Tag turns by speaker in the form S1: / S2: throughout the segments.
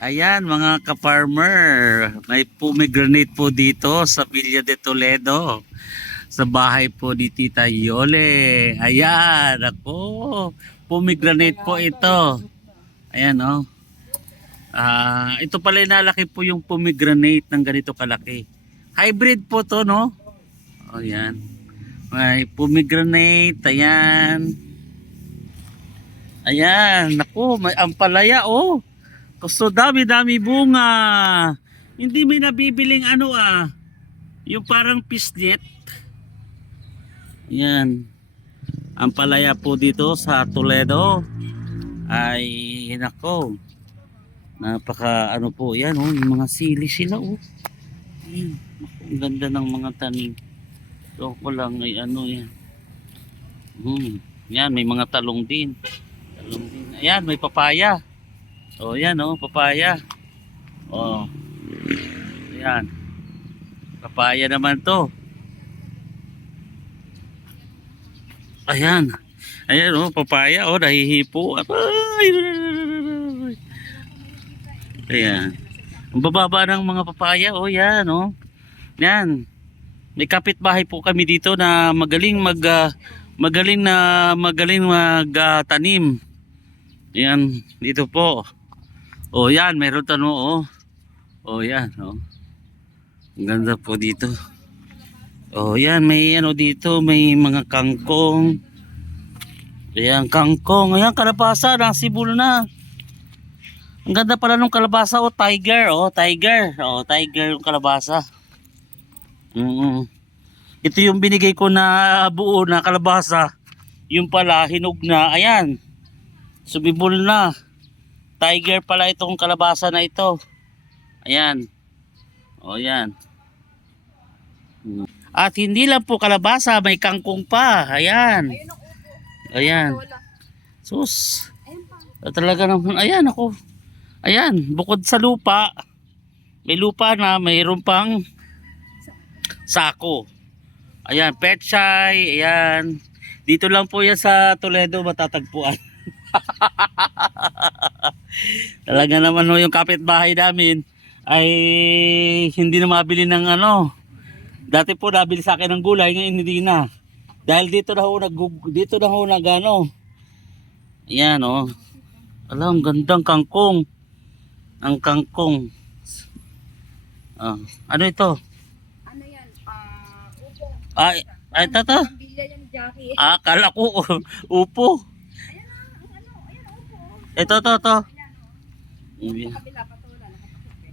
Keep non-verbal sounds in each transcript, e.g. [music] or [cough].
S1: Ayan mga ka-farmer, may pomegranate po dito sa Villa de Toledo. Sa bahay po ni Tita Yole. Ayan, ako. Pomegranate po ito. Ayan oh. Ah, ito pala inalaki po yung pomegranate ng ganito kalaki. Hybrid po to, no? Oh, yan. May pomegranate, ayan. Ayan, naku, may ampalaya, oh. Gusto dami-dami bunga. Hindi may nabibiling ano ah. Yung parang pisnet. Yan. Ang palaya po dito sa Toledo ay nako. Napaka ano po yan oh, yung mga sili sila oh. Yan. Ang ganda ng mga tanim. So ko lang ay ano yan. Hmm. Yan, may mga talong din. Talong din. Ayan, may papaya. Oh, yan oh, papaya. Oh. Ayan. Papaya naman to. Ayan. Ayan oh, papaya oh, nahihipo. Ay. Ayan. Ang bababa ng mga papaya oh, yan oh. Yan. May kapitbahay po kami dito na magaling mag ah, magaling na magaling magtanim. Yan, dito po. Oh, yan, meron tanong oh. Oh, yan, oh. Ang ganda po dito. Oh, yan, may ano dito, may mga kangkong. Ayan, kangkong. Ayan, kalabasa, nasibol na. Ang ganda pala nung kalabasa, oh, tiger, oh, tiger. Oh, tiger yung kalabasa. Mm Ito yung binigay ko na buo na kalabasa. Yung pala, hinog na. Ayan, sumibol na. Tiger pala itong kalabasa na ito. Ayan. O, yan. At hindi lang po kalabasa, may kangkong pa. Ayan. Ayan. Sus. Talaga naman. Ayan ako. Ayan. Bukod sa lupa, may lupa na mayroon pang sako. Ayan. Petchay. Ayan. Dito lang po yan sa Toledo matatagpuan. [laughs] Talaga naman no, yung kapitbahay namin ay hindi na mabili ng ano. Dati po nabili sa akin ng gulay, ngayon hindi na. Dahil dito na ho nag dito na ho nag ano. Ayan oh. Alam, gandang kangkong. Ang kangkong. Ah, ano ito?
S2: Ano yan? Ah, upo.
S1: Ay, ay
S2: Jackie.
S1: Ah, kala ko [laughs] upo.
S2: Ayan na, ang ano, ayan, upo.
S1: Ito to to.
S2: Ayan, oh. Eh.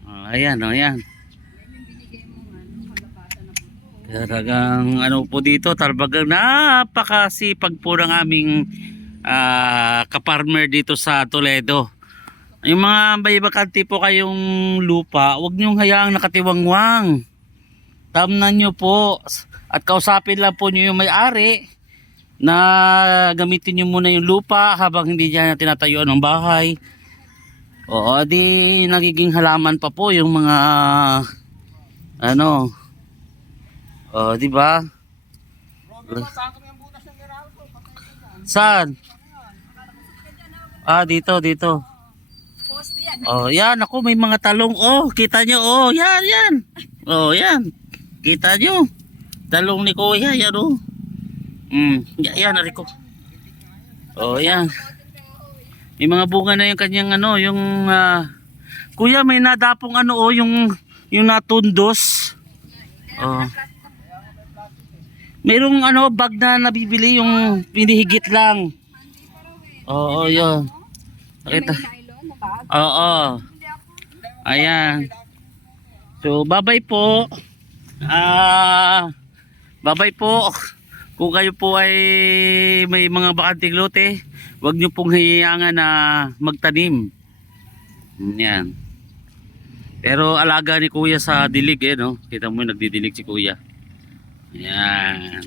S1: Ah, ayan, oh, ayan.
S2: Yan yung binigay mo, ano, kalapatan na po.
S1: Talagang ano po dito, talagang napakasipag po ng aming ah, kaparmer dito sa Toledo. Yung mga may bakante po kayong lupa, huwag niyong hayaang nakatiwangwang. Tamnan niyo po at kausapin lang po niyo yung may-ari na gamitin niyo muna yung lupa habang hindi niya tinatayuan ng bahay. Oo, di nagiging halaman pa po yung mga ano, Oh, di ba? Saan? Ah, dito, dito. Oh, yan ako may mga talong. Oh, kita nyo. Oh, yan, yan. Oh, yan. Kita nyo. Talong ni Kuya, yan oh. Mm, yan, yan Rico. Oh, yan. May mga bunga na yung kanyang ano, yung ah, Kuya may nadapong ano oh, yung yung natundos. Oh. Merong ano bag na nabibili yung pinihigit lang. Oo, yun. Nakita.
S2: May nylon na bag.
S1: Oo. Ayan. So, bye-bye po. Ah, bye-bye po. Kung kayo po ay may mga bakanting lote, huwag niyo pong hiyangan na magtanim. Yan. Pero alaga ni Kuya sa dilig eh, no? Kita mo yung nagdidilig si Kuya. Yan.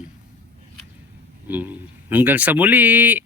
S1: Mm. Hanggang sa muli.